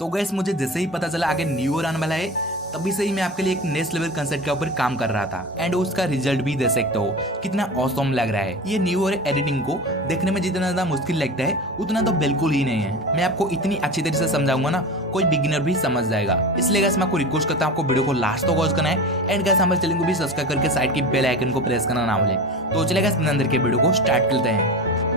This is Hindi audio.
तो गैस मुझे जैसे ही पता चला आगे न्यू ईयर आने वाला है, तभी से ही मैं आपके लिए एक नेक्स्ट लेवल कंसेप्ट के ऊपर काम कर रहा था एंड उसका रिजल्ट भी दे सकते हो कितना ऑसम लग रहा है। ये न्यू ईयर एडिटिंग को देखने में जितना ज्यादा मुश्किल लगता है उतना तो बिल्कुल ही नहीं है। मैं आपको इतनी अच्छी तरीके से समझाऊंगा ना, कोई बिगिनर भी समझ जाएगा। इसलिए गैस मैं आपको रिक्वेस्ट करता हूँ आपको वीडियो को लास्ट तक वॉच करना है एंड गैस हमारे चैनल को भी सब्सक्राइब करके साइड की बेल आइकन को प्रेस करना ना भूलें। तो चलिए गैस अंदर के वीडियो को स्टार्ट करते हैं।